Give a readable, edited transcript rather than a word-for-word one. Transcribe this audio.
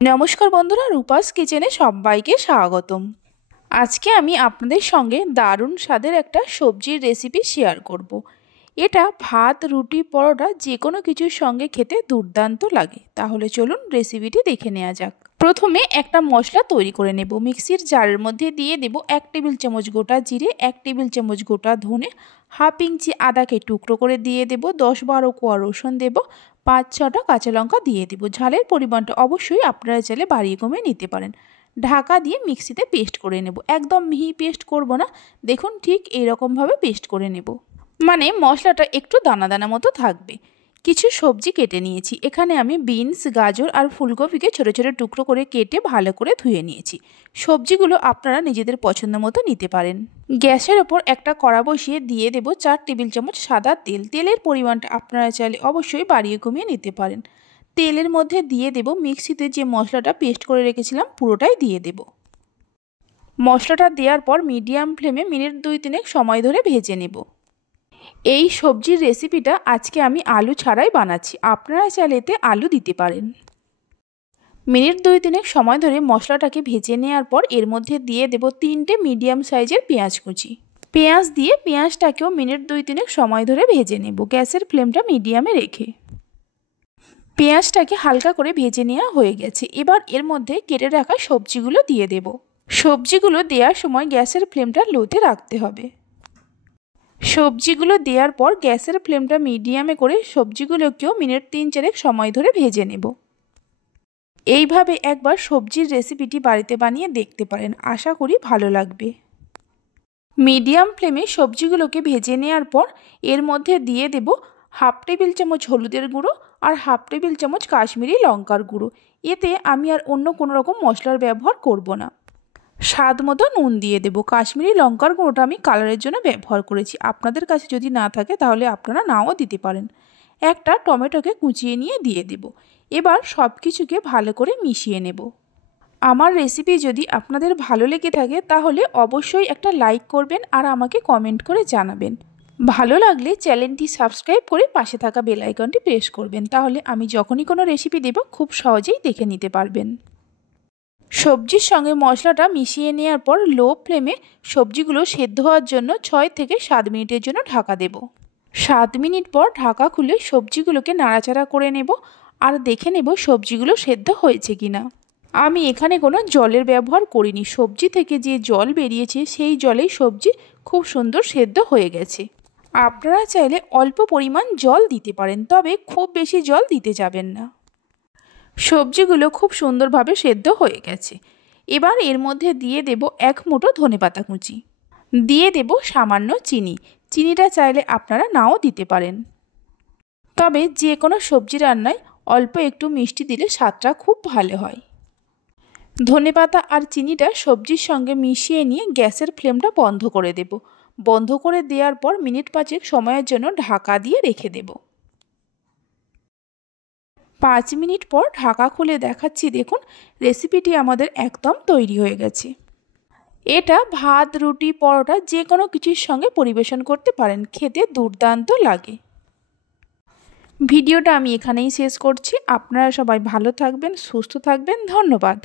নমস্কার বন্ধুরা, রূপাস কিচেনে সবাইকে স্বাগতম। আজকে আমি আপনাদের সঙ্গে দারুণ স্বাদের একটা সবজির রেসিপি শেয়ার করব। এটা ভাত, রুটি, পরোটা যে কোনো কিছুর সঙ্গে খেতে দুর্দান্ত লাগে। তাহলে চলুন রেসিপিটি দেখে নেওয়া যাক। প্রথমে একটা মশলা তৈরি করে নেব। মিক্সির জারের মধ্যে দিয়ে দেব 1 টেবিল চামচ গোটা জিরে, 1 টেবিল চামচ গোটা ধনে, হাফ ইঞ্চি আদাকে টুকরো করে দিয়ে দেব, 10-12 কোয়া রসুন দেব, 5-6টা কাঁচা লঙ্কা দিয়ে দেব। ঝালের পরিমাণটা অবশ্যই আপনারা চাইলে বাড়িয়ে কমিয়ে নিতে পারেন। ঢাকা দিয়ে মিক্সিতে পেস্ট করে নেব। একদম মিহি পেস্ট করব না, দেখুন ঠিক এইরকমভাবে পেস্ট করে নেব। মানে মশলাটা একটু দানা দানা মতো থাকবে। কিছু সবজি কেটে নিয়েছি। এখানে আমি বিনস, গাজর আর ফুলকপিকে ছোটো ছোটো টুকরো করে কেটে ভালো করে ধুয়ে নিয়েছি। সবজিগুলো আপনারা নিজেদের পছন্দ মতো নিতে পারেন। গ্যাসের ওপর একটা কড়া বসিয়ে দিয়ে দেব 4 টেবিল চামচ সাদা তেল। তেলের পরিমাণটা আপনারা চাইলে অবশ্যই বাড়িয়ে কমিয়ে নিতে পারেন। তেলের মধ্যে দিয়ে দেব মিক্সিতে যে মশলাটা পেস্ট করে রেখেছিলাম পুরোটাই দিয়ে দেব। মশলাটা দেওয়ার পর মিডিয়াম ফ্লেমে মিনিট 2-3 সময় ধরে ভেজে নেব। এই সবজির রেসিপিটা আজকে আমি আলু ছাড়াই বানাচ্ছি, আপনারা চাইলে এতে আলু দিতে পারেন। মিনিট 2-3 সময় ধরে মশলাটাকে ভেজে নেওয়ার পর এর মধ্যে দিয়ে দেব 3টে মিডিয়াম সাইজের পেঁয়াজ কুচি। পেঁয়াজ দিয়ে পেঁয়াজটাকেও মিনিট 2-3 সময় ধরে ভেজে নেব, গ্যাসের ফ্লেমটা মিডিয়ামে রেখে। পেঁয়াজটাকে হালকা করে ভেজে নেওয়া হয়ে গেছে। এবার এর মধ্যে কেটে রাখা সবজিগুলো দিয়ে দেব। সবজিগুলো দেওয়ার সময় গ্যাসের ফ্লেমটা লোতে রাখতে হবে। সবজিগুলো দেওয়ার পর গ্যাসের ফ্লেমটা মিডিয়ামে করে সবজিগুলোকেও মিনিট 3-4 সময় ধরে ভেজে নেব। এইভাবে একবার সবজির রেসিপিটি বাড়িতে বানিয়ে দেখতে পারেন, আশা করি ভালো লাগবে। মিডিয়াম ফ্লেমে সবজিগুলোকে ভেজে নেওয়ার পর এর মধ্যে দিয়ে দেব হাফ টেবিল চামচ হলুদের গুঁড়ো আর হাফ টেবিল চামচ কাশ্মীরি লঙ্কার গুঁড়ো। এতে আমি আর অন্য কোনো রকম মশলার ব্যবহার করব না। স্বাদ মতো নুন দিয়ে দেব। কাশ্মীরি লঙ্কার গুঁড়োটা আমি কালারের জন্য ব্যবহার করেছি, আপনাদের কাছে যদি না থাকে তাহলে আপনারা নাও দিতে পারেন। একটা টমেটোকে কুচিয়ে নিয়ে দিয়ে দেব। এবার সব কিছুকে ভালো করে মিশিয়ে নেব। আমার রেসিপি যদি আপনাদের ভালো লেগে থাকে তাহলে অবশ্যই একটা লাইক করবেন আর আমাকে কমেন্ট করে জানাবেন। ভালো লাগলে চ্যানেলটি সাবস্ক্রাইব করে পাশে থাকা বেল আইকনটি প্রেস করবেন, তাহলে আমি যখনই কোনো রেসিপি দেব খুব সহজেই দেখে নিতে পারবেন। সবজির সঙ্গে মশলাটা মিশিয়ে নেওয়ার পর লো ফ্লেমে সবজিগুলো সেদ্ধ হওয়ার জন্য 6 থেকে 7 মিনিটের জন্য ঢাকা দেব। 7 মিনিট পর ঢাকা খুলে সবজিগুলোকে নাড়াচাড়া করে নেব আর দেখে নেব সবজিগুলো সেদ্ধ হয়েছে কিনা। আমি এখানে কোনো জলের ব্যবহার করিনি, সবজি থেকে যে জল বেরিয়েছে সেই জলেই সবজি খুব সুন্দর সেদ্ধ হয়ে গেছে। আপনারা চাইলে অল্প পরিমাণ জল দিতে পারেন, তবে খুব বেশি জল দিতে যাবেন না। সবজিগুলো খুব সুন্দরভাবে সেদ্ধ হয়ে গেছে। এবার এর মধ্যে দিয়ে দেব 1 মুঠো ধনেপাতা কুচি, দিয়ে দেব সামান্য চিনি। চিনিটা চাইলে আপনারা নাও দিতে পারেন, তবে যে কোনো সবজি রান্নায় অল্প একটু মিষ্টি দিলে স্বাদটা খুব ভালো হয়। ধনেপাতা আর চিনিটা সবজির সঙ্গে মিশিয়ে নিয়ে গ্যাসের ফ্লেমটা বন্ধ করে দেব। বন্ধ করে দেওয়ার পর মিনিট 5 সময়ের জন্য ঢাকা দিয়ে রেখে দেব। 5 মিনিট পর ঢাকা খুলে দেখাচ্ছি, দেখুন রেসিপিটি আমাদের একদম তৈরি হয়ে গেছে। এটা ভাত, রুটি, পরোটা যে কোনো কিছুর সঙ্গে পরিবেশন করতে পারেন, খেতে দুর্দান্ত লাগে। ভিডিওটা আমি এখানেই শেষ করছি। আপনারা সবাই ভালো থাকবেন, সুস্থ থাকবেন। ধন্যবাদ।